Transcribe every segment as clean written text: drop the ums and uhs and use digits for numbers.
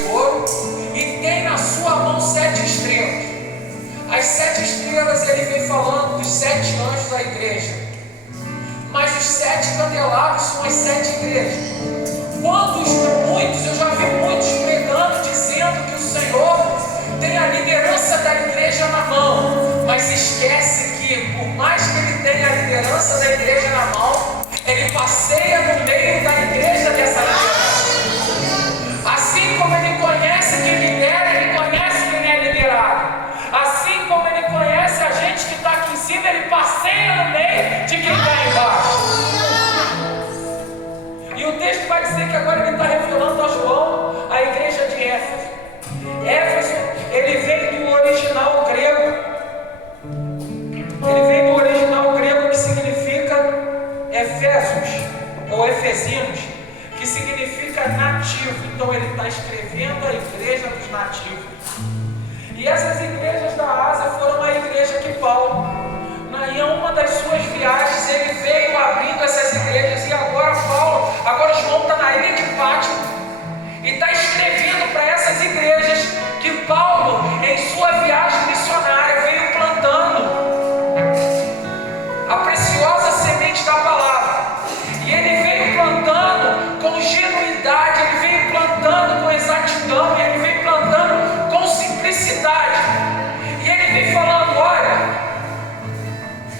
de ouro e tem na sua mão 7 estrelas. As 7 estrelas ele vem falando dos 7 anjos da igreja. Mas os 7 candelabros são as 7 igrejas. Muitos, eu já vi muitos pregando, dizendo que o Senhor tem a liderança da igreja na mão, mas esquece que, por mais que ele tenha a liderança da igreja na mão, ele passeia no meio da igreja dessa liderança. Assim como ele conhece quem lidera, ele conhece quem é liderado. Assim como ele conhece a gente que está aqui em cima, ele passeia no meio de quem está embaixo. E o texto vai dizer que agora ele está revelando a João a igreja de Éfeso. Éfeso, ele vem do original grego. Ele vem do original grego que significa Efésios, ou Efesinos, que significa nativo. Então ele está escrevendo a igreja dos nativos. E essas igrejas da Ásia foram a igreja que Paulo, em uma das suas viagens, ele veio abrindo essas igrejas. E agora João está na ilha de Pátimo e está escrevendo para essas igrejas que Paulo, em sua viagem missionária, veio plantando a preciosa semente da palavra. E ele veio plantando com genuidade, ele veio plantando com exatidão, e ele veio plantando com simplicidade. E ele vem falando: olha,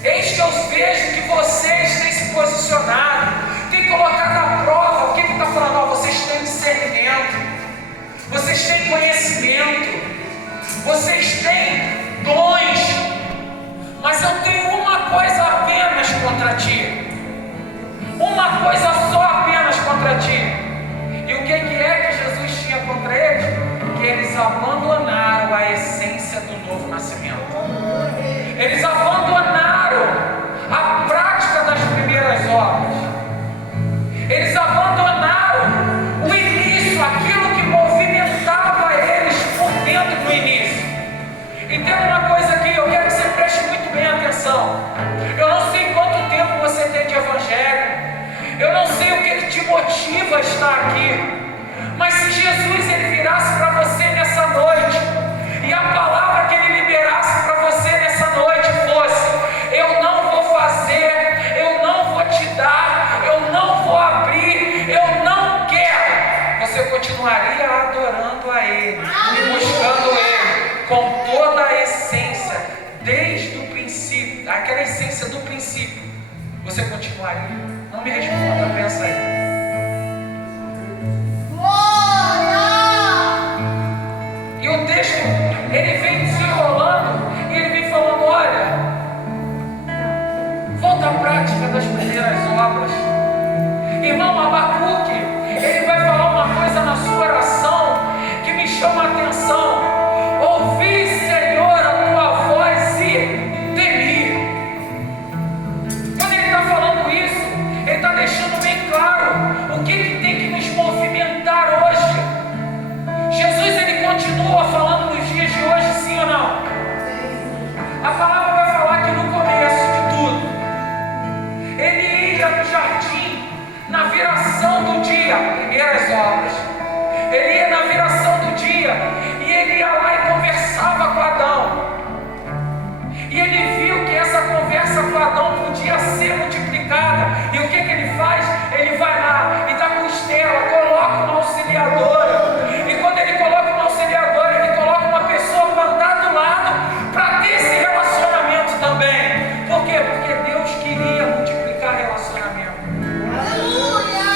eis que eu vejo que vocês têm se posicionado, têm colocado à prova. O que ele está falando? Ó, vocês têm discernimento, vocês têm conhecimento, vocês têm dons, mas eu tenho uma coisa apenas contra ti. Uma coisa só apenas contra ti. E o que é que Jesus tinha contra eles? Que eles abandonaram a essência do novo nascimento. Eles abandonaram a prática das primeiras obras. Eles abandonaram o início, aquilo que movimentava eles por dentro do início. E tem uma coisa aqui, eu quero que você preste muito bem atenção. Eu não sei quanto tempo você tem de evangelho, eu não sei o que te motiva a estar aqui, mas se Jesus ele virasse para você nessa noite, e a palavra que ele liberasse para você nessa noite fosse: eu não vou fazer, eu não vou te dar, eu não vou abrir, eu não quero, você continuaria adorando a Ele e buscando Ele com toda a essência, desde o princípio, aquela essência do princípio, você continuaria? Não me responda, pensa aí. E o texto, ele vem desenrolando e ele vem falando: olha, volta à prática das primeiras obras. Irmão Abacuque, ele vai falar uma coisa na sua oração que me chama a atenção: ouvi, Senhor, a tua voz e temi. Quando ele está falando isso, ele está deixando bem claro o que tem que nos movimentar hoje. Jesus, ele continua falando nos dias de hoje, sim ou não? A palavra vai falar que no começo de tudo, ele ia no jardim, na viração do dia, primeiras obras. Ele ia na viração do dia e ele ia lá e conversava com Adão. E ele viu que essa conversa com Adão podia ser multiplicada. E o que ele faz? Ele vai lá e dá costela, coloca uma auxiliadora. E quando ele coloca uma auxiliadora, ele coloca uma pessoa para andar do lado, para ter esse relacionamento também. Por quê? Porque Deus queria multiplicar relacionamento. Aleluia!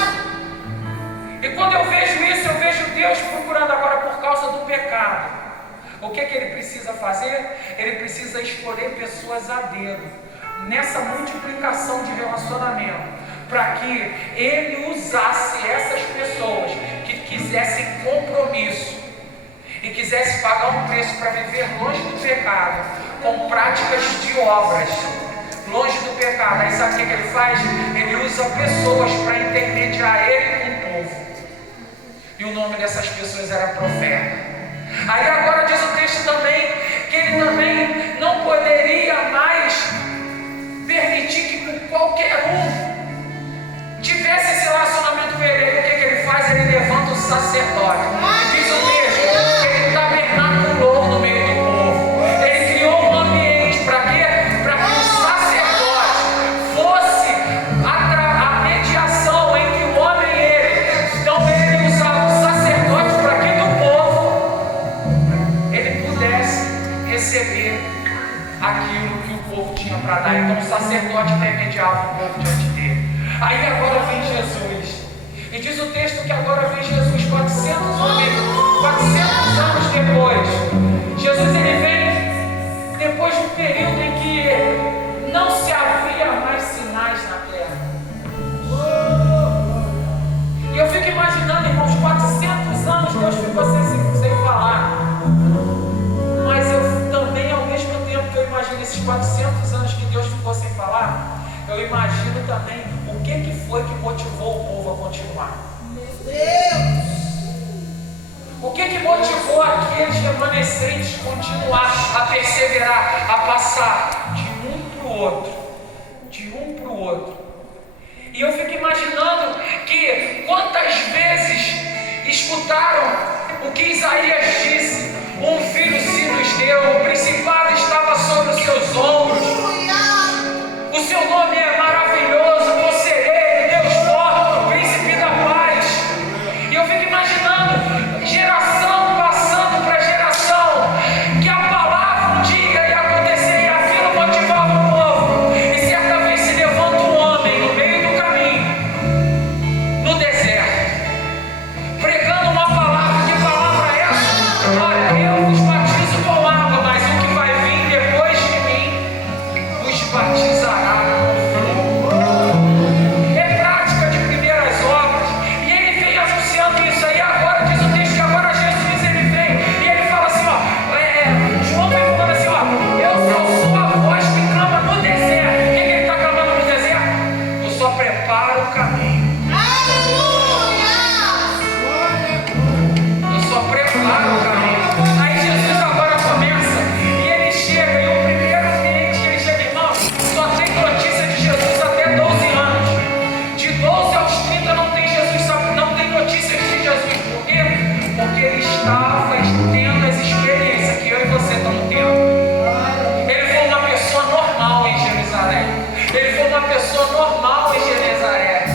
E quando eu vejo isso, eu vejo Deus procurando agora por causa do pecado. O que ele precisa fazer? Ele precisa escolher pessoas a dedo nessa multiplicação de relacionamento, para que ele usasse essas pessoas que quisessem compromisso e quisessem pagar um preço para viver longe do pecado, com práticas de obras, longe do pecado. Aí sabe o que ele faz? Ele usa pessoas para intermediar ele com o povo. E o nome dessas pessoas era profeta. Aí agora diz o texto também que ele também não poderia mais permitir que qualquer um tivesse esse relacionamento com ele. O que ele faz? Ele levanta o sacerdote. Diz o texto povo diante dele. Aí agora vem Jesus. E diz o texto que agora vem Jesus 400 anos depois. Jesus ele vem depois de um período em que não se havia mais sinais na terra. E eu fico imaginando, irmãos, 400 anos Deus ficou sem falar. Mas eu também, ao mesmo tempo que eu imagino esses 400 anos que Deus ficou sem falar, eu imagino também o que foi que motivou o povo a continuar. Meu Deus! O que motivou aqueles remanescentes a continuar, a perseverar, a passar de um para o outro, de um para o outro. E eu fico imaginando que quantas vezes escutaram o que Isaías disse: um filho se nos deu, o principado estava sobre os seus ombros, o seu nome é maravilhoso, conselheiro, Deus forte, príncipe da paz. E eu fico imaginando geração passando para geração, que a palavra um dia ia acontecer e aquilo motivava o povo. E certa vez se levanta um homem no meio do caminho, no deserto, pregando uma palavra. Que palavra é essa? Olha, eu vos batizo com água, mas o que vai vir depois de mim vos batizará com fogo. É prática de primeiras obras. E ele vem anunciando isso aí. Agora diz o texto que agora Jesus ele vem e ele fala assim, João vem falando assim, eu sou a voz que clama no deserto. O que ele está clamando no deserto? Eu só preparo o caminho. Eu só preparo o caminho. Aí Jesus agora começa e ele chega, e o primeiro ambiente que ele chega, irmão, só tem notícia de Jesus até 12 anos. De 12 aos 30 não tem Jesus, não tem notícias de Jesus. Por quê? Porque ele estava tendo as experiências que eu e você estamos tendo. Ele foi uma pessoa normal em Jerusalém. Ele foi uma pessoa normal em Genezaré,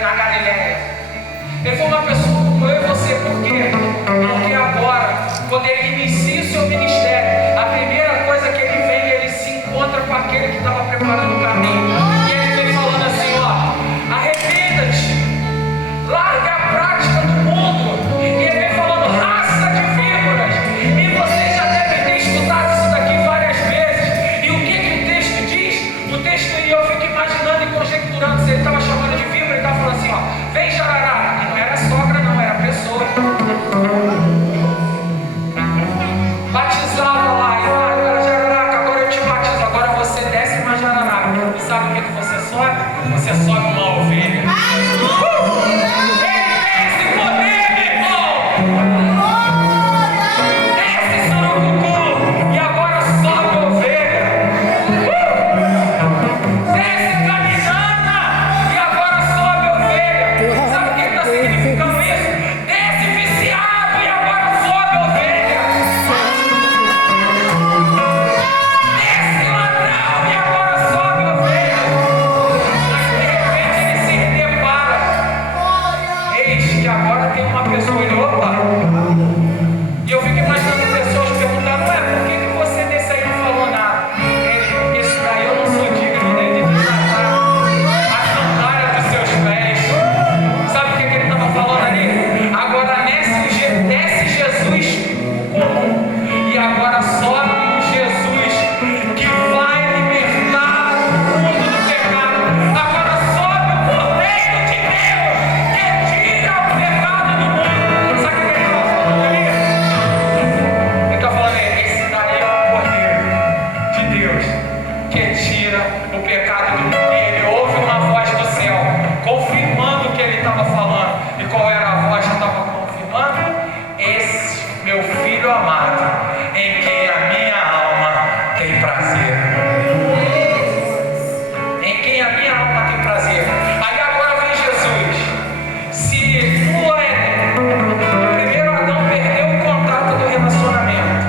na Galileia. Ele foi uma pessoa como eu e você. Por quê? Porque agora, quando ele inicia o seu ministério, a primeira coisa que ele vem, ele se encontra com aquele que estava preparando o caminho. E ele vem falando assim, arrependa-te, larga a prática do mundo. E ele vem falando, raça de víboras. E você já deve ter escutado isso daqui várias vezes. E o que o texto diz? O texto, e eu fico imaginando e conjecturando, se ele estava chamando de víbora, ele estava falando assim, vem jarará. E não era sogra, não, era pessoa. Batizava lá, e lá, agora jararaca, agora eu te batizo, agora você desce uma jararaca. E sabe o que você sobe? Você sobe uma ovelha. Ele tem esse poder, meu irmão! Desce surucucu, e agora sobe a ovelha. Desce caminhada, e agora sobe a ovelha. Sabe o que está significando isso? Desce viciado, e agora sobe a ovelha. Desce ladrão, e agora sobe a ovelha. Mas de repente ele se depara. Eis que agora tem uma pessoa, ele, opa! E eu fico imaginando pessoas perguntando, por que você desse aí não falou nada? Ele, isso daí eu não sou digno nem de desatar a sandália dos seus pés. Sabe o que ele estava falando ali? Agora desce Jesus comum, e agora sobe o Jesus que vai libertar o mundo do pecado. Agora sobe o Cordeiro de Deus que tira o pecado do mundo. Sabe o que ele estava falando ali? Ele está falando, esse daí é o Cordeiro de Deus que tira o pecado do mundo. E ele ouve uma voz do céu confirmando o que ele estava falando. E qual era a voz que estava confirmando? Esse meu filho amado, em quem a minha alma tem prazer. Em quem a minha alma tem prazer. Aí agora vem Jesus. Se no Éden, o primeiro Adão perdeu o contato do relacionamento,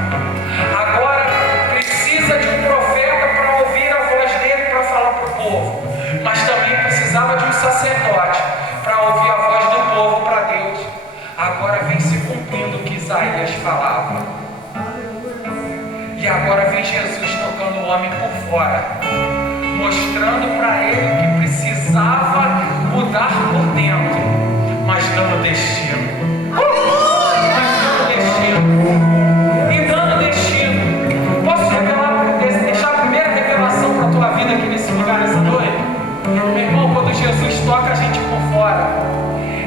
agora precisa de um profeta para ouvir a voz dele, para falar para o povo. Mas também precisava de um sacerdote para ouvir a voz do povo para Deus. Agora vem se cumprindo o que Isaías falava. E agora vem Jesus tocando o homem por fora, mostrando mostrando para ele o que precisava mudar por dentro, mas dando destino. Mas dando destino. E dando destino. Posso revelar, deixar a primeira revelação para a tua vida aqui nesse lugar essa noite? Meu irmão, quando Jesus toca a gente por fora,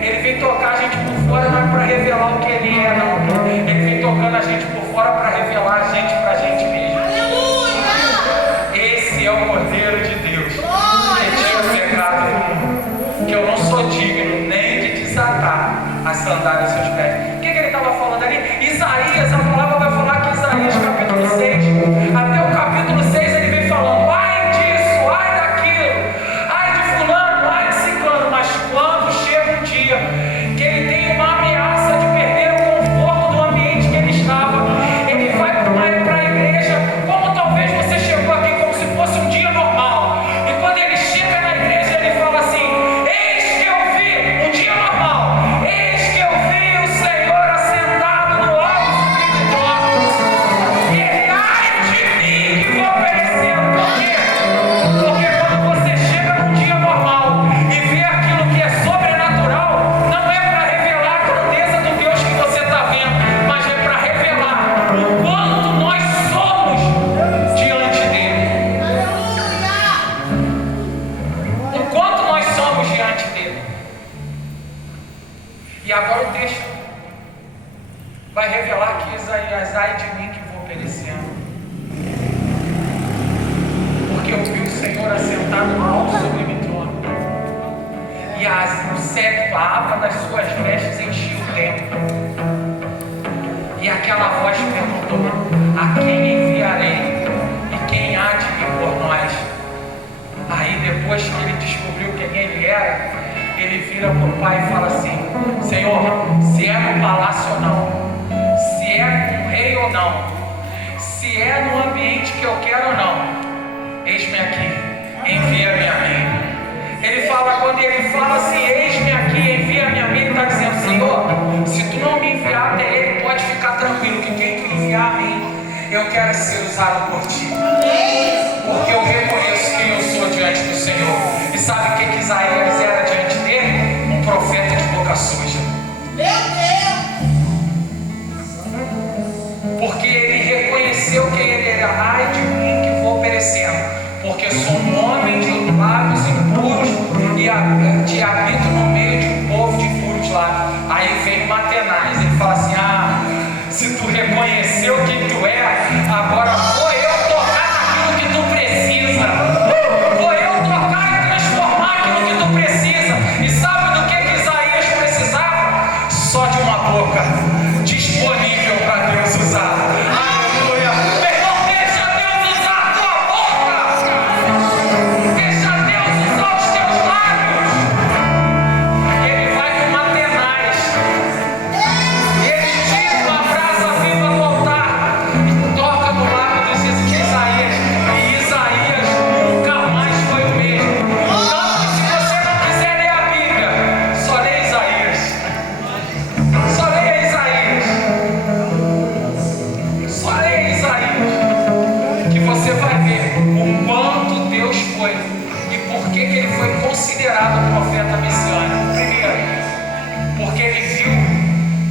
Ele vem tocar a gente por fora, não é para revelar o que Ele é, não. Ele vem tocando a gente por fora para revelar a gente para a gente mesmo. Esse é o Cordeiro de Deus que tira o pecado do mundo, que eu não sou digno nem de desatar as sandálias dos seus pés. O que ele estava falando ali? Isaías, a palavra vai falar que Isaías capítulo 6, até o capítulo 6 ele vem falando, ai disso, ai daquilo, ai de fulano, ai de ciclano, mas quando chega um dia que ele tem uma ameaça de perder o conforto do ambiente que ele estava, ele vai para a igreja, como talvez você chegou aqui como se fosse um dia normal, e quando ele chega na igreja ele fala assim, eis que eu vi um dia normal, eis que eu vi o Senhor assentado no alto sublime trono, e ele, ai de mim que vou perecendo. Por quê? Porque quando você chega num dia normal e vê aquilo que é sobrenatural, não é para revelar a grandeza do Deus que você está vendo, mas é para revelar o quanto nós somos diante dele. O quanto nós somos diante dele. E agora o texto vai revelar que Isaías, ai de mim que vou perecendo, porque eu vi o Senhor assentado no alto sublime trono, e o séquito, a aba das suas vestes enchia o templo, e aquela voz perguntou, a quem enviarei e quem há de ir por nós? Aí depois que ele descobriu quem ele era, ele vira para o pai e fala assim, Senhor, se é no palácio ou não, se é com o rei ou não, se é no ambiente que eu quero ou não, eis-me aqui, envia-me a mim. Ele fala, quando ele fala assim, eis-me aqui, envia-me a mim, ele está dizendo, Senhor, se tu não me enviar até ele, pode ficar tranquilo, que quem tu enviar a mim, eu quero ser usado por ti, porque eu reconheço quem eu sou diante do Senhor. E sabe o que Isaías era diante dele? Um profeta de boca suja. Meu Deus! Porque ele reconheceu quem ele era. Ai de mim que vou perecendo, porque sou um homem de lábios impuros e habito no meio de um povo de impuros lábios. Aí vem Matenais, ele fala assim, se tu reconheceu quem tu é, agora vou eu tocar naquilo que tu precisa, vou eu tocar e transformar aquilo que tu precisa. E sabe do que Isaías precisava? Só de uma boca disponível para Deus usar. Aleluia! Meu irmão, deixa Deus usar a tua boca, deixa Deus usar os teus lábios. Ele vai com Matenais, ele tira uma brasa viva do altar e toca no lábio de Isaías, e Isaías nunca mais foi o mesmo. Tanto que se você não quiser ler a Bíblia, só lê Isaías, só leia Isaías, só leia Isaías, que você vai ver o quanto Deus foi e por que ele foi considerado um profeta messiânico. Primeiro, porque ele viu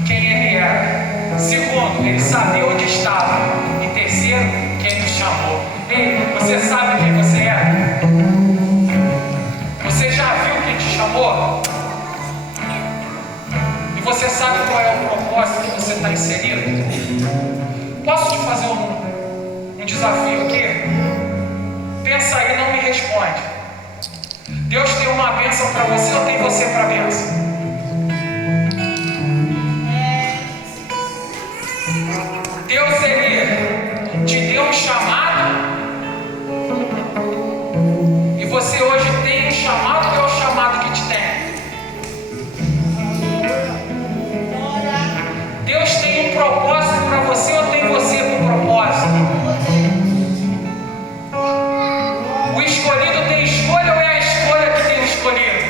quem ele era. Segundo, ele sabia onde estava. E terceiro, quem o chamou. Ei, você sabe quem você é? Você já viu quem te chamou? E você sabe qual é o propósito que você está inserido? Posso te fazer um desafio aqui? Pensa aí, não me responde. Deus tem uma bênção para você ou tem você para a bênção? Deus, ele te deu um chamado, e você hoje tem um chamado, ou é o chamado que te tem? Deus tem um propósito para você ou tem você com propósito? O escolhido tem escolha ou é a escolha que tem o escolhido?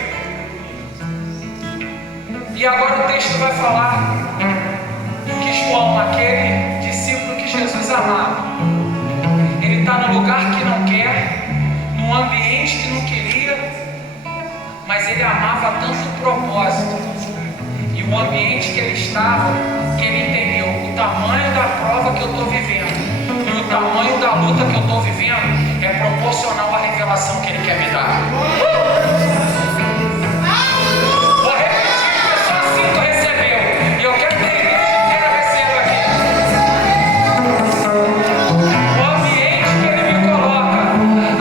ele amava tanto o propósito e o ambiente que ele estava, que ele entendeu o tamanho da prova que eu estou vivendo e o tamanho da luta que eu estou vivendo é proporcional à revelação que ele quer me dar. Vou repetir, porque só assim tu recebeu. E eu quero ter igreja inteira receba aqui. O ambiente que ele me coloca,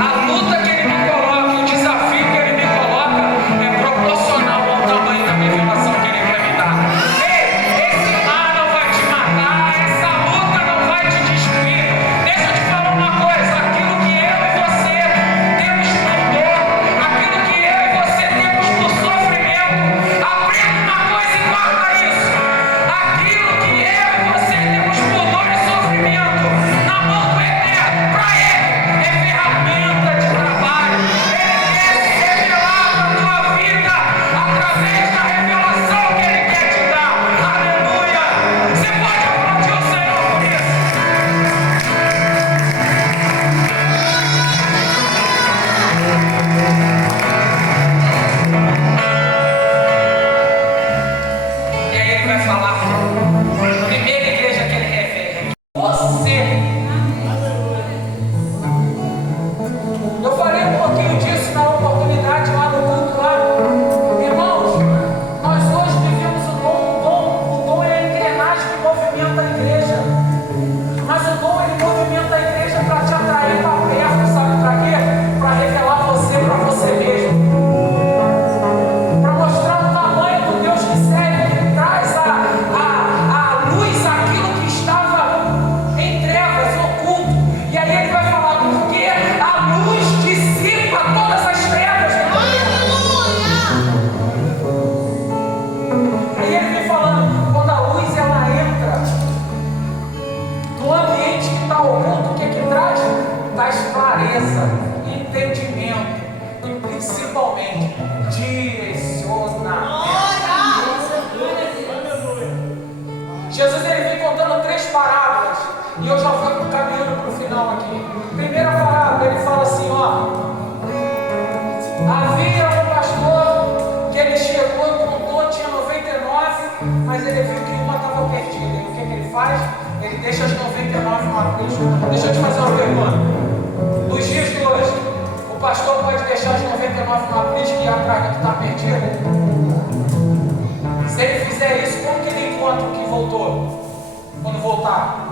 a luta que ele me coloca, o desafio que ele me coloca é proporcional ao tamanho da revelação que ele quer me dar. Ei, esse mar não vai te matar, essa luta não vai te destruir. Deixa eu te falar uma coisa, aquilo que eu e você temos por dor, aquilo que eu e você temos por sofrimento, aprenda uma coisa e guarda isso. Aquilo que eu e você temos por dor e sofrimento, na mão do Eterno, para Ele, é ferramenta de trabalho. Ele quer se revelar na tua vida através da revelação que Ele quer te dar. Aleluia! Você pode aplaudir o Senhor por isso. E aí ele vai falar, primeira igreja que ele refere, você. Eu falei um pouquinho disso na oportunidade lá no culto lá. Irmãos, nós hoje vivemos o dom é a engrenagem que movimenta a igreja. Mas o dom ele movimenta a igreja para te atrair para perto, sabe para quê? Para revelar você para você mesmo. Para mostrar o tamanho do Deus que serve, que traz a luz aquilo que estava em trevas, oculto. E aí ele vai falar, porque a luz dissipa todas as trevas. Aí ele vem falando, quando a luz ela entra no ambiente que está oculto, o que que traz? Traz clareza, entendimento e principalmente direcionamento. Jesus ele vem contando 3 parábolas e eu já vou caminhando para o final aqui. Primeira parábola, ele fala assim, ó. Havia um pastor que ele chegou e contou, tinha 99, mas ele viu que uma estava perdida. E o que que ele faz? Ele deixa as 99 numa cruz. Deixa eu te fazer uma pergunta. Nos dias de hoje, o pastor pode deixar as 99 numa cruz e ir atrás do que está perdida? Se ele fizer isso, como que ele encontra o que voltou? Quando voltar?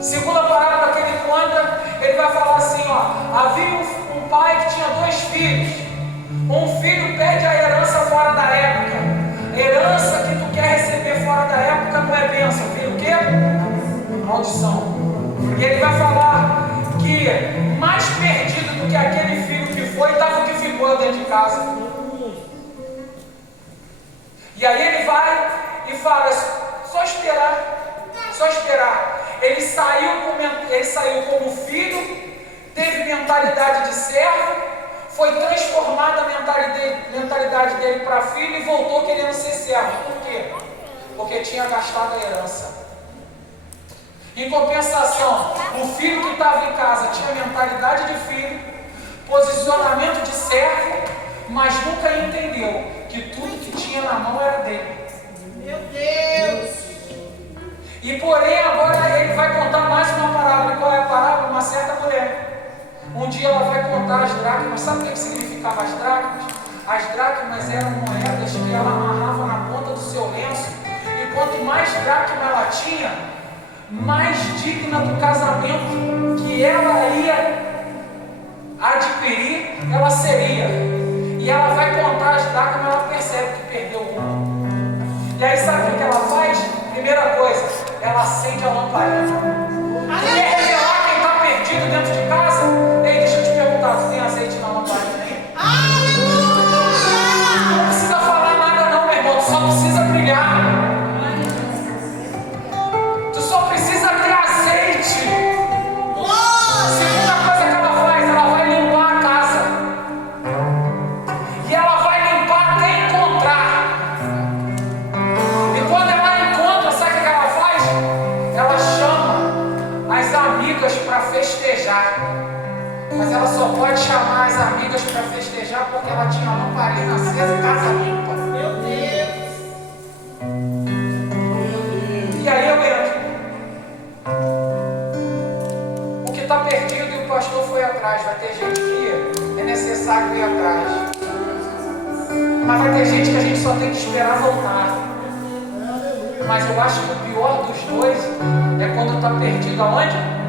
Segunda parábola que ele conta, ele vai falar assim, ó. Havia um pai que tinha 2 filhos. Um filho pede a herança fora da época. Herança que tu quer receber fora da época não é bênção. Filho o quê? Maldição. E ele vai falar que mais perdido do que aquele filho que foi, estava o que ficou dentro de casa. E aí ele vai e fala, só esperar, só esperar. Ele saiu como filho, teve mentalidade de servo, foi transformada a mentalidade dele para filho e voltou querendo ser servo. Por quê? Porque tinha gastado a herança. Em compensação, o filho que estava em casa tinha mentalidade de filho, posicionamento de servo, mas nunca entendeu que tudo que tinha na mão era dele. Meu Deus! E porém agora ele vai contar mais uma parábola. E qual é a parábola? Uma certa mulher. Um dia ela vai contar as dracmas. Sabe o que significava as dracmas? As dracmas eram moedas que ela amarrava na ponta do seu lenço. E quanto mais dracma ela tinha, mais digna do casamento que ela ia adquirir, ela seria. E ela vai contar as dracmas, ela percebe que perdeu uma. E aí sabe o que ela faz? Primeira coisa, ela acende a lamparina. Quer revelar quem está perdido dentro de casa? Ei, deixa eu te perguntar, tu tem azeite na lamparina aí? Não precisa falar nada não, meu irmão, tu só precisa brilhar. Tu só precisa ter azeite. Segunda coisa que ela faz, ela vai limpar a casa. E ela vai limpar até encontrar. E quando ela encontra, sabe o que ela faz? Ela chama as amigas para festejar. Mas ela só pode chamar as amigas para festejar porque ela tinha lamparina acesa e casa limpa. Meu Deus. E aí eu entro. O que está perdido e o pastor foi atrás. Vai ter gente que é necessário ir atrás. Mas vai ter gente que a gente só tem que esperar voltar. Mas eu acho que o pior dos dois é quando está perdido aonde?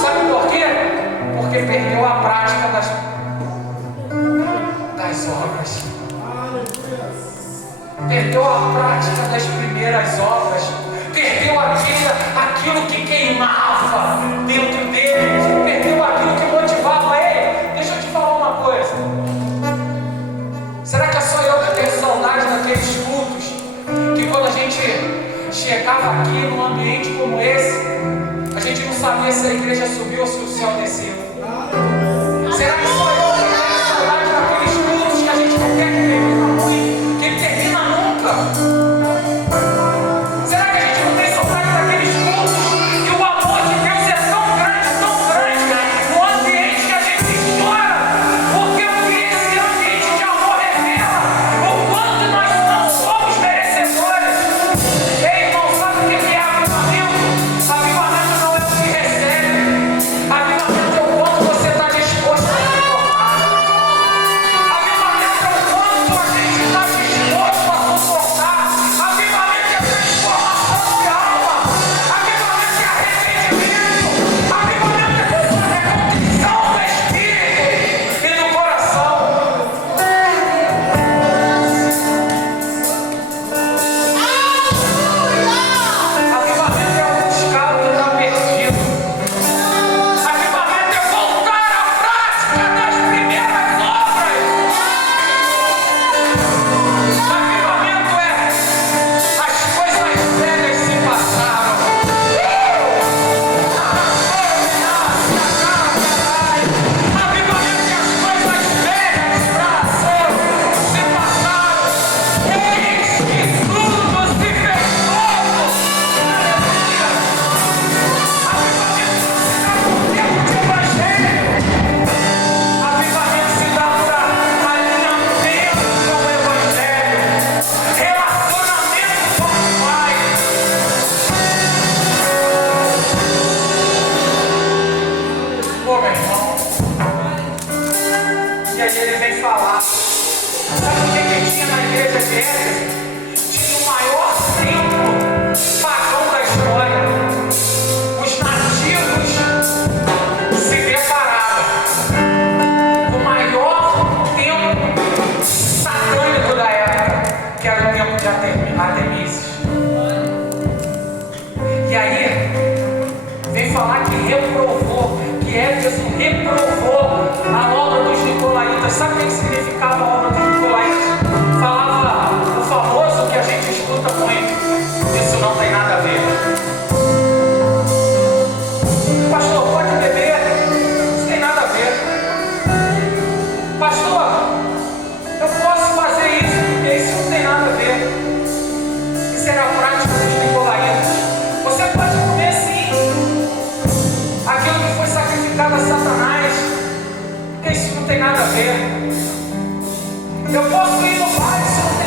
Sabe por quê? Porque perdeu a prática das obras. Perdeu a prática das primeiras obras. Perdeu aquilo que queimava dentro dele. Perdeu aquilo que motivava ele. Deixa eu te falar uma coisa. Será que é só eu que tenho saudade daqueles cultos que quando a gente chegava aqui num ambiente como esse, a gente não sabia se a igreja subiu ou se o céu desceu? Será que só eu que tenho saudade daqueles cultos que a gente não quer que termina muito, que termina nunca? Será que a gente não tem saudade daqueles cultos que o amor de Deus é tão grande, no ambiente que a gente chora? Porque esse ambiente de amor revela o quanto nós não somos merecedores. Ei, irmão, sabe o que é avivamento? Avivamento não é o que recebe. Avivamento é o quanto você está disposto a se suportar. Avivamento é o quanto a gente está disposto a suportar. Avivamento é transformação de alma. Avivamento é arrependimento. Avivamento é contrição do espírito e do coração. Avivamento é buscar o que está perdido. Avivamento é voltar à prática das primeiras obras. Avivamento é as coisas velhas se passaram. Avivamento é as coisas velhas se passaram. Eis que tudo se fez novo. Avivamento se dá por tempo de evangelho. Avivamento se dá por alinhamento com o evangelho. Relacionamento com o Pai. Pô, meu irmão. E aí ele vem falar. Sabe o que tinha na igreja de Éfeso? Tinha o maior templo pagão da história. Os nativos se depararam. O maior templo satânico da época, que era o templo de Artemis. E aí, vem falar que reprovou, que Éfeso reprovou a obra dos nicolaítas. Sabe o que significava a obra dos nicolaítas? Falava o famoso que a gente escuta muito. Isso não tem nada a ver. Pastor, pode beber? Isso tem nada a ver. Pastor, eu posso fazer isso porque isso não tem nada a ver. Isso era a prática dos nicolaítas. Você pode comer sim aquilo que foi sacrificado a Satanás, porque isso não tem nada a ver. Eu posso ir no bar, isso não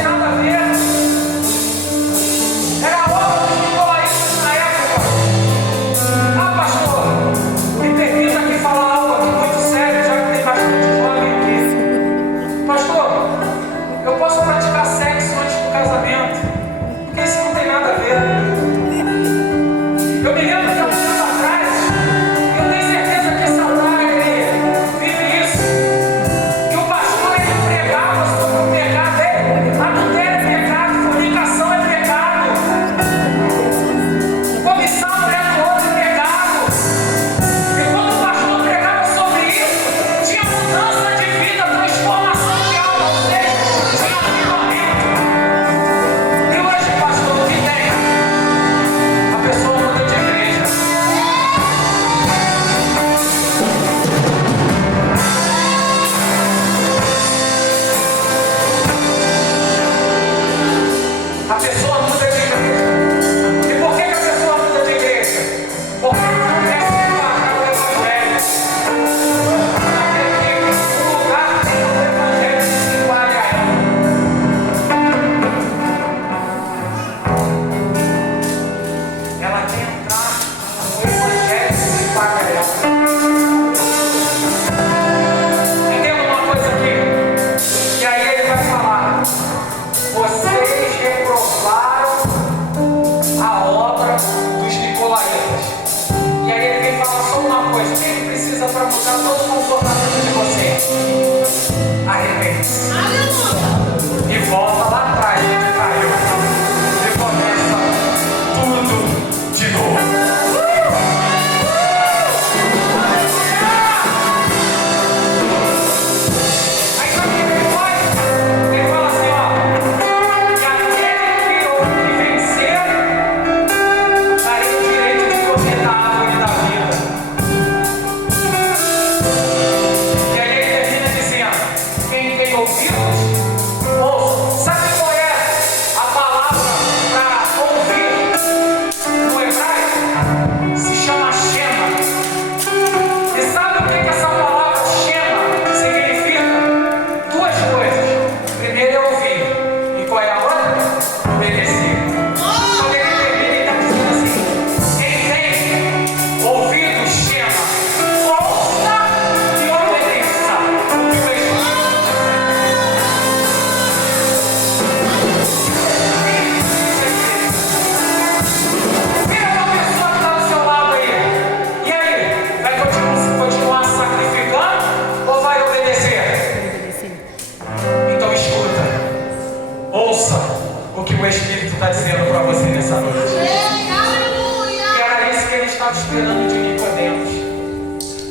estava esperando de Nicodemos.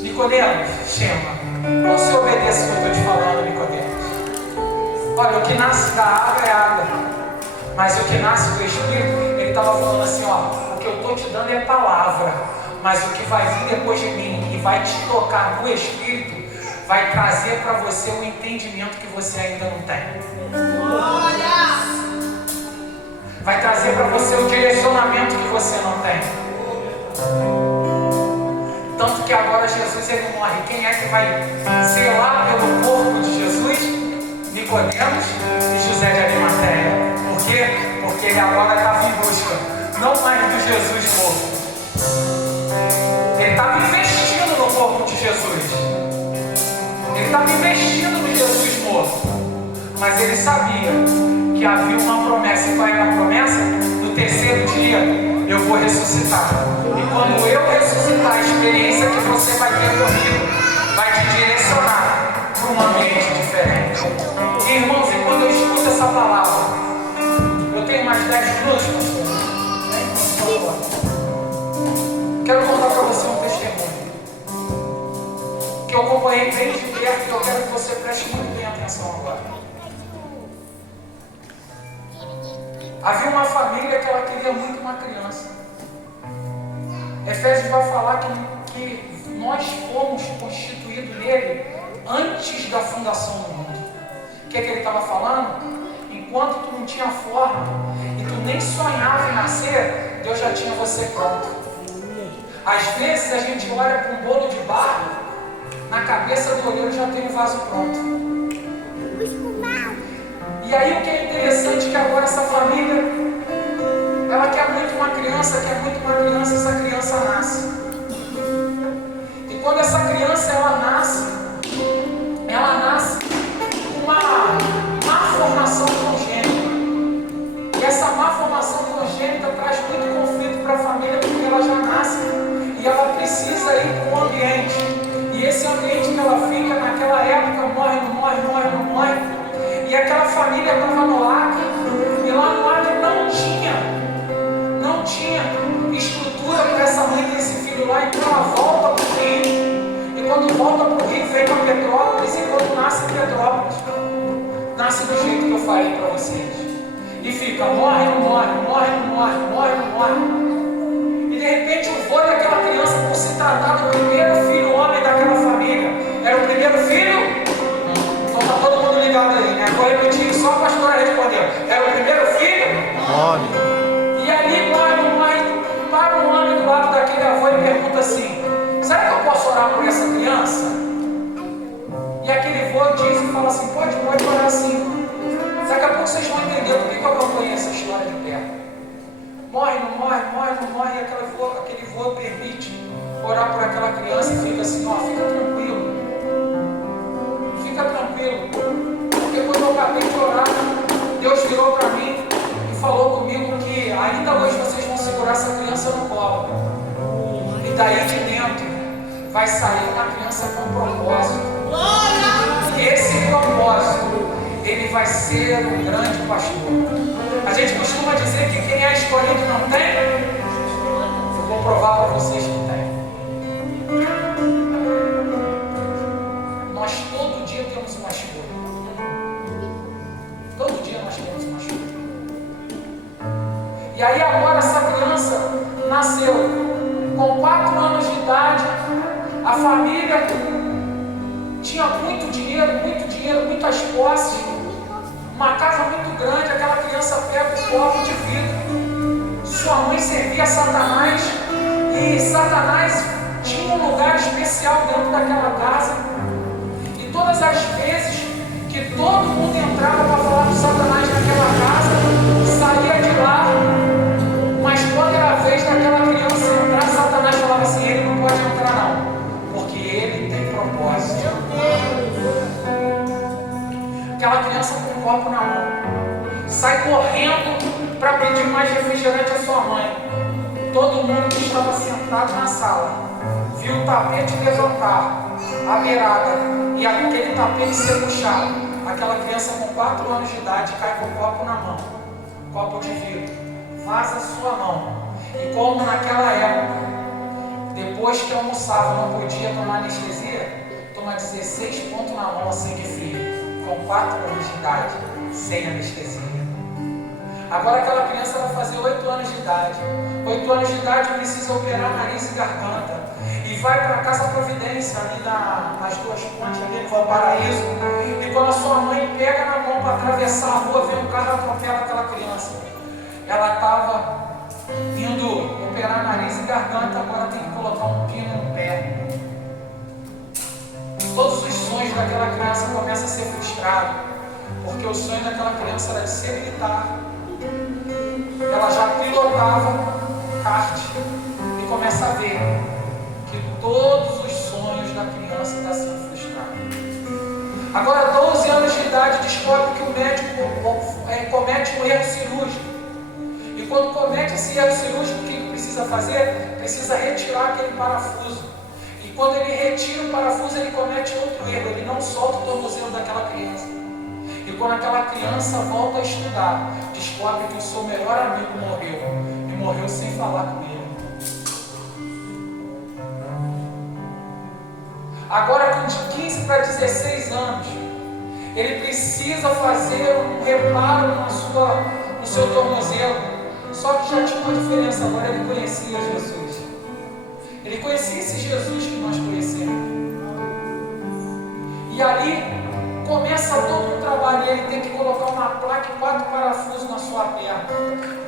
Nicodemos, chama. Não se obedeça o que eu estou te falando, Nicodemos. Olha, o que nasce da água é água. Mas o que nasce do Espírito, ele estava falando assim, ó, o que eu estou te dando é palavra. Mas o que vai vir depois de mim e vai te tocar no Espírito, vai trazer para você um entendimento que você ainda não tem. Vai trazer para você o direcionamento que você não tem. Tanto que agora Jesus ele morre. Quem é que vai zelar pelo corpo de Jesus? Nicodemos e José de Arimateia. Por quê? Porque ele agora estava em busca, não mais do Jesus morto. Ele estava investindo no corpo de Jesus. Ele estava investindo no Jesus morto. Mas ele sabia que havia uma promessa. E qual era a promessa? No terceiro dia eu vou ressuscitar. E quando eu ressuscitar, a experiência que você vai ter comigo vai te direcionar para um ambiente diferente. E, irmãos, e quando eu escuto essa palavra, eu tenho mais 10 minutos, pastor. Quero contar para você um testemunho que eu acompanhei bem de perto e eu quero que você preste muito bem atenção agora. Havia uma família que ela queria muito uma criança. Efésios vai falar que nós fomos constituídos nele antes da fundação do mundo. O que é que ele estava falando? Enquanto tu não tinha forma e tu nem sonhava em nascer, Deus já tinha você pronto. Às vezes a gente olha para um bolo de barro, na cabeça do olheiro já tem um vaso pronto. E aí o que é interessante é que agora essa família, ela quer muito uma criança, essa criança nasce. E quando essa criança ela nasce com uma má formação congênita. E essa má formação congênita traz muito conflito para a família, porque ela já nasce e ela precisa ir para um ambiente. E esse ambiente que ela fica naquela época morre. E aquela família estava no Acre, e lá no Acre não tinha estrutura para essa mãe ter esse filho lá, então ela volta para o Rio. E quando volta para o Rio, vem para Petrópolis, e quando nasce em Petrópolis, nasce do jeito que eu falei para vocês. E fica, morre. E de repente o vô daquela criança, por se tratar do primeiro filho homem daquela família, era o primeiro filho? Então está todo mundo ligado aí, né? Vou repetir, só a pastora respondeu. Era o primeiro filho? Homem. E ali para um homem do lado daquele avô e pergunta assim: será que eu posso orar por essa criança? E aquele avô diz e fala assim: pode orar sim. Daqui a pouco vocês vão entender por que eu acompanhei essa história de perto. Morre, e aquele avô permite orar por aquela criança e fica assim: ó, fica tranquilo, porque quando eu acabei de orar, Deus virou para mim e falou comigo que ainda hoje vocês vão segurar essa criança no colo, e daí de dentro vai sair uma criança com propósito, e esse propósito ele vai ser um grande pastor. A gente costuma dizer que quem é escolhido não tem. Eu vou provar para vocês que tem. Nós todo dia temos uma escolha. Todo dia nós temos uma escolha. E aí agora essa criança nasceu com 4 anos de idade. A família tinha muito dinheiro, muitas posses, uma casa muito grande. Aquela criança pega um copo de vidro. Sua mãe servia Satanás, e Satanás tinha um lugar especial dentro daquela casa. E todas as vezes que todo mundo entrava para falar com Satanás naquela casa, saía de lá. Mas quando era a vez daquela criança entrar, Satanás falava assim: ele não pode entrar não, porque ele tem propósito. Aquela criança com um copo na mão sai correndo para pedir mais refrigerante à sua mãe. Todo mundo que estava sentado na sala viu o tapete levantar, a beirada, e aquele tapete ser puxado. Aquela criança com 4 anos de idade cai com o copo na mão, copo de vidro, vaza a sua mão. E como naquela época depois que almoçava, não podia tomar anestesia, toma 16 pontos na mão a sangue frio, com 4 anos de idade, sem anestesia. Agora aquela criança vai fazer 8 anos de idade. 8 anos de idade precisa operar nariz e garganta. E vai para a Casa Providência, ali nas duas pontes, ali no Valparaíso. E quando a sua mãe pega na mão para atravessar a rua, vem um carro e atropela aquela criança. Ela estava indo operar nariz e garganta, agora tem que colocar um pino no pé. Todos os sonhos daquela criança começam a ser frustrados, porque o sonho daquela criança era de ser militar. Ela já pilotava kart e começa a ver que todos os sonhos da criança estão sendo frustrados. Agora, 12 anos de idade, descobre que o médico comete um erro cirúrgico. E quando comete esse erro cirúrgico, o que ele precisa fazer? Precisa retirar aquele parafuso. E quando ele retira o parafuso, ele comete outro erro. Ele não solta o tornozelo daquela criança. E quando aquela criança volta a estudar, descobre que o seu melhor amigo morreu. E morreu sem falar com ele. Agora, com de 15 para 16 anos, ele precisa fazer um reparo no seu tornozelo. Só que já tinha uma diferença, agora ele conhecia Jesus. Ele conhecia esse Jesus que nós conhecemos. E ali começa todo um trabalho, ele tem que colocar uma placa e 4 parafusos na sua perna.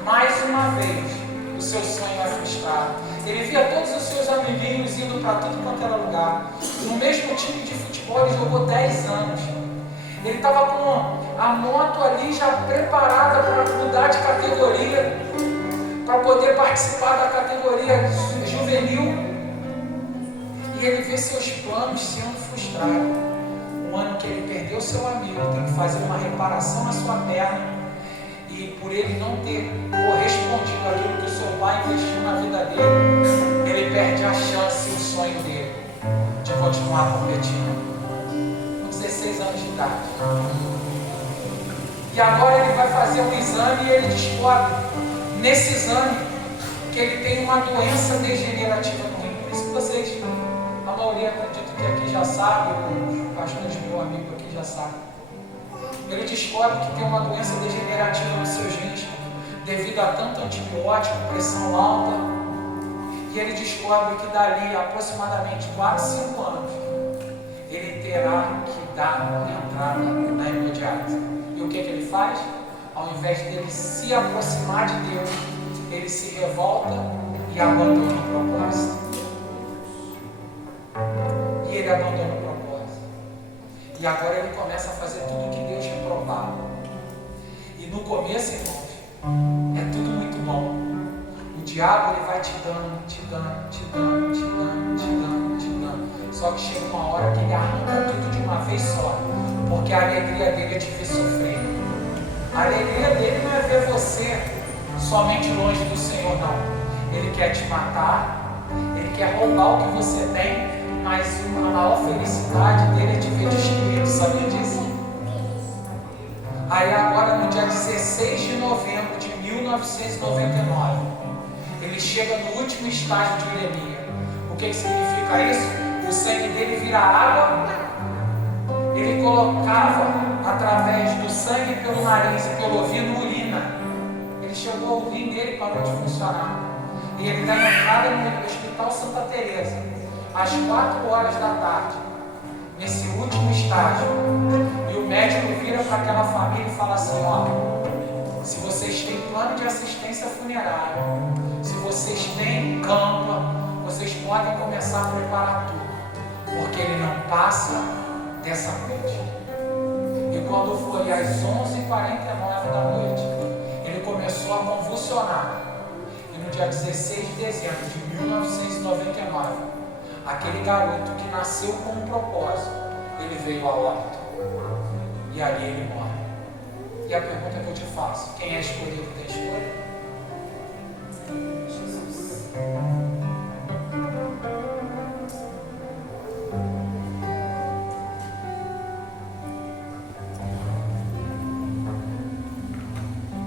Mais uma vez, o seu sonho é frustrado. Ele via todos os seus amiguinhos indo para tudo quanto era lugar. No mesmo time de futebol, ele jogou 10 anos. Ele estava com a moto ali já preparada para mudar de categoria, para poder participar da categoria juvenil. E ele vê seus planos sendo frustrados. Um ano que ele perdeu seu amigo, tem que fazer uma reparação na sua perna. E por ele não ter correspondido àquilo que o seu pai investiu na vida dele, ele perde a chance e o sonho dele de continuar competindo. Com 16 anos de idade. E agora ele vai fazer um exame e ele descobre, nesse exame, que ele tem uma doença degenerativa no rim. Por isso que vocês, a maioria acredito que aqui já sabe, os pastores meu amigo aqui já sabem. Ele descobre que tem uma doença degenerativa nos seus rins, devido a tanto antibiótico, pressão alta. E ele descobre que dali aproximadamente 4, 5 anos, ele terá que dar entrada na hemodiálise. E o que ele faz? Ao invés dele se aproximar de Deus, ele se revolta e abandona o propósito. E ele abandona o propósito. E agora ele começa a fazer tudo o que Deus reprovava. E no começo, irmãos, é tudo muito bom. O diabo ele vai te dando, te dando, te dando, te dando, te dando, te dando. Só que chega uma hora que ele arranca tudo de uma vez só. Porque a alegria dele é te ver sofrer. A alegria dele não é ver você somente longe do Senhor, não. Ele quer te matar, ele quer roubar o que você tem, mas a maior felicidade dele é te ver destruído, sabia disso? Aí agora no dia 16 de novembro de 1999, ele chega no último estágio de uremia. O que significa isso? O sangue dele vira água. Ele colocava através do sangue pelo nariz e pelo ouvido urina. Ele chegou, o rim dele parou de funcionar. E ele dá entrada no Hospital Santa Teresa, às 4 horas da tarde, nesse último estágio. E o médico vira para aquela família e fala assim: ó, se vocês têm plano de assistência funerária, se vocês têm campa, vocês podem começar a preparar tudo, porque ele não passa dessa noite. E quando foi às 11h49 da noite, ele começou a convulsionar. E no dia 16 de dezembro de 1999, aquele garoto que nasceu com um propósito, ele veio a óbito. E ali ele morre. E a pergunta que eu te faço: quem é escolhido tem escolha? Jesus.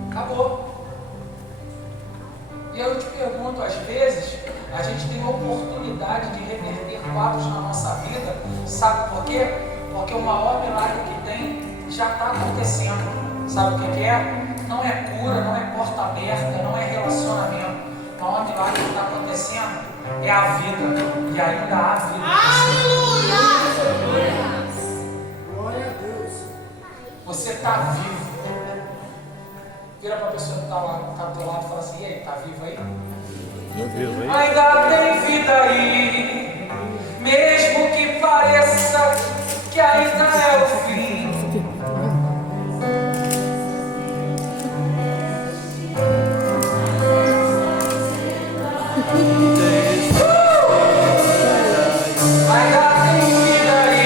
Acabou. E eu te pergunto, às vezes, a gente tem a oportunidade de reverter quadros na nossa vida, sabe por quê? Porque o maior milagre que tem já está acontecendo. Sabe o que é? Não é cura, não é porta aberta, não é relacionamento. O maior milagre que está acontecendo é a vida, e ainda há vida. Aleluia! Glória a Deus. Você está vivo. Vira para a pessoa que está lá, está do teu lado e fala assim: e aí, está vivo aí? Vivo aí? Ainda tem vida aí, mesmo que pareça que ainda é o fim. Ainda tem vida aí.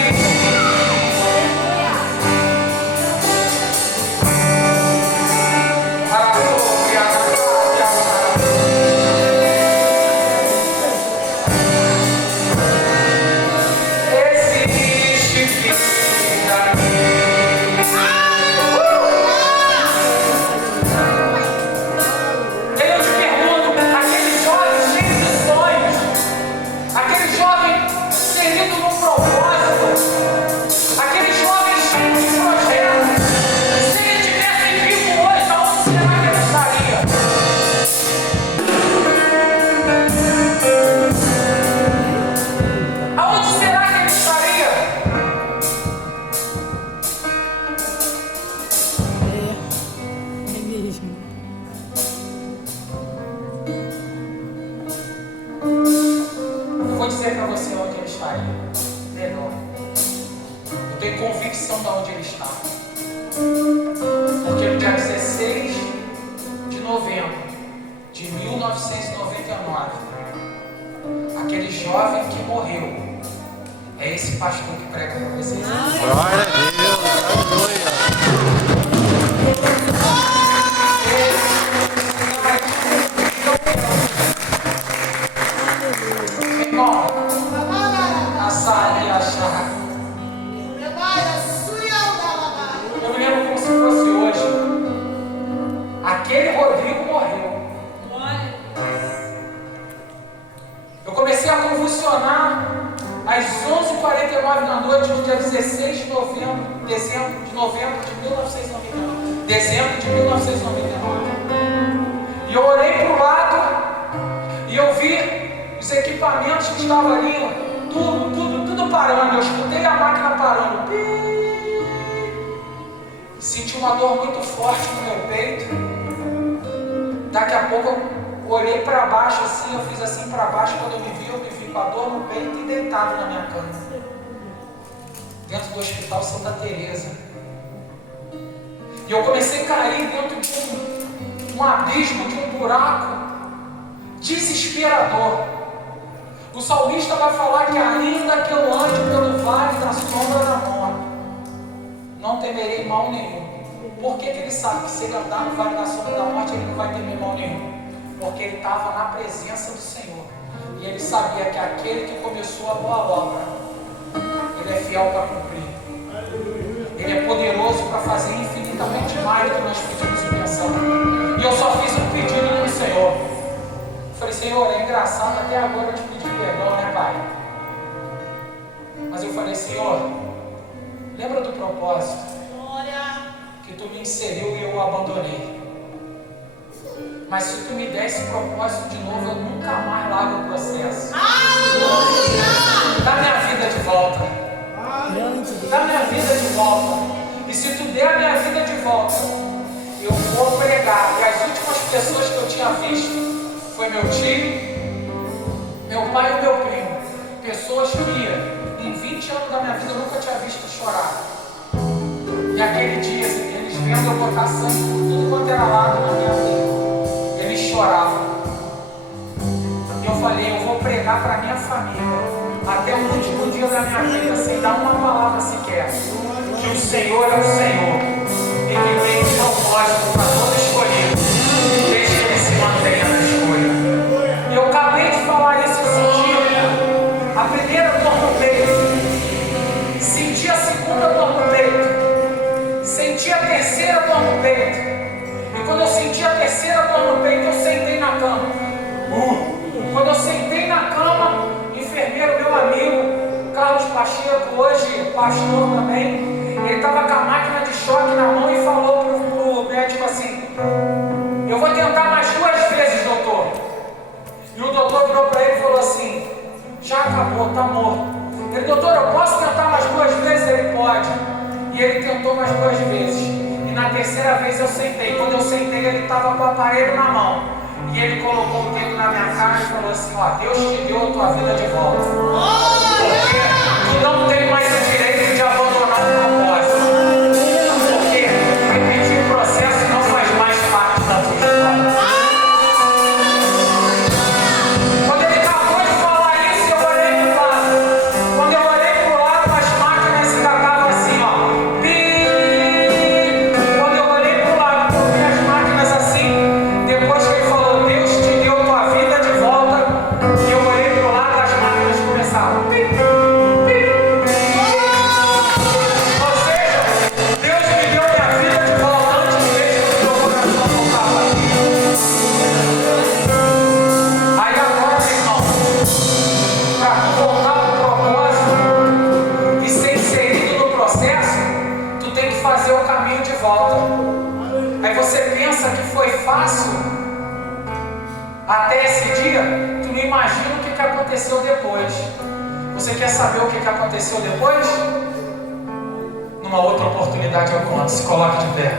Existe vida aí. Eu te pergunto, aquele jovem cheio de sonhos, aquele jovem servindo num propósito, aquele jovem cheio de projetos, se ele tivesse vivo hoje, aonde será que ele estaria? Aonde será que ele estaria? É mesmo. Eu vou dizer para você onde ele estaria. Melhor. Eu tenho convicção de onde ele está. Porque no dia 16 de novembro de 1999, aquele jovem que morreu é esse pastor que prega para vocês. Glória a Deus, aleluia. Irmão, a sala e a chave. Eu me lembro como se fosse hoje. Aquele Rodrigo morreu. Eu comecei a convulsionar às 11h49 da noite, no dia 16 de novembro, dezembro de 1999. Dezembro de 1999. E eu olhei para o lado e eu vi os equipamentos que estavam ali, tudo parando. Eu escutei a máquina parando. Senti uma dor muito forte no meu peito. Daqui a pouco eu olhei para baixo assim, eu fiz assim para baixo. Quando eu me vi com a dor no peito e deitado na minha cama, dentro do Hospital Santa Teresa. E eu comecei a cair dentro de um abismo, de um buraco desesperador. O salmista vai falar que ainda que eu ande pelo vale da sombra da morte, não temerei mal nenhum. Por que ele sabe que se ele andar no vale da sombra da morte, ele não vai temer mal nenhum? Porque ele estava na presença do Senhor. E ele sabia que aquele que começou a boa obra, ele é fiel para cumprir. Ele é poderoso para fazer infinitamente mais do que nós pedimos e pensamos. E eu só fiz um pedido no Senhor. Eu falei: Senhor, é engraçado até agora eu te pedir perdão, né, Pai? Mas eu falei: Senhor, lembra do propósito que tu me inseriu e eu abandonei. Mas se tu me der esse propósito de novo, eu nunca mais largo o processo. Dá minha vida de volta. Dá minha vida de volta. E se tu der a minha vida de volta, eu vou pregar. E as últimas pessoas que eu tinha visto foi meu tio, meu pai e meu primo. Pessoas que em 20 anos da minha vida eu nunca tinha visto chorar. E aquele dia, eles vendo eu botar sangue por tudo quanto era lado na minha vida, eles choravam. E eu falei: eu vou pregar para minha família até o último dia da minha vida, sem dar uma palavra sequer, que o Senhor é o Senhor e que tem um propósito para todo escolhido, desde que ele se mantenha na escolha. E eu acabei de falar isso, eu senti a primeira dor no peito, senti a segunda dor no peito, senti a terceira dor no peito. E quando eu senti a terceira dor no peito, eu sentei na cama. pastor também. Ele estava com a máquina de choque na mão e falou pro médico assim: eu vou tentar mais 2 vezes, doutor. E o doutor virou para ele e falou assim: já acabou, está morto. Ele: doutor, eu posso tentar mais 2 vezes? Ele: pode. E ele tentou mais 2 vezes. E na terceira vez eu sentei. Quando eu sentei, ele estava com o aparelho na mão. E ele colocou o dedo na minha cara e falou assim: ó, Deus te deu a tua vida de volta. Porque tu não tem mais o direito de abandonar o propósito. Porque repetir o processo não faz mais parte da tua história. Quando ele acabou de falar isso, eu olhei para o lado. Quando eu olhei para o lado, as máquinas ainda estavam assim, ó. Pi! Quando eu olhei para o lado, eu vi as máquinas assim. Depois que ele falou: Deus te deu tua vida de volta, e eu olhei para o lado, as máquinas começaram. Pi! Pi! Ou seja, Deus me deu minha vida de volta antes mesmo do meu coração voltar para mim. Aí agora, meu irmão, para tu voltar para o propósito e ser inserido no processo, tu tem que fazer o caminho de volta. Aí você pensa que foi fácil até esse dia, tu não imagina o que aconteceu depois. Você quer saber o que aconteceu depois? Numa outra oportunidade eu conto. Se coloque de pé.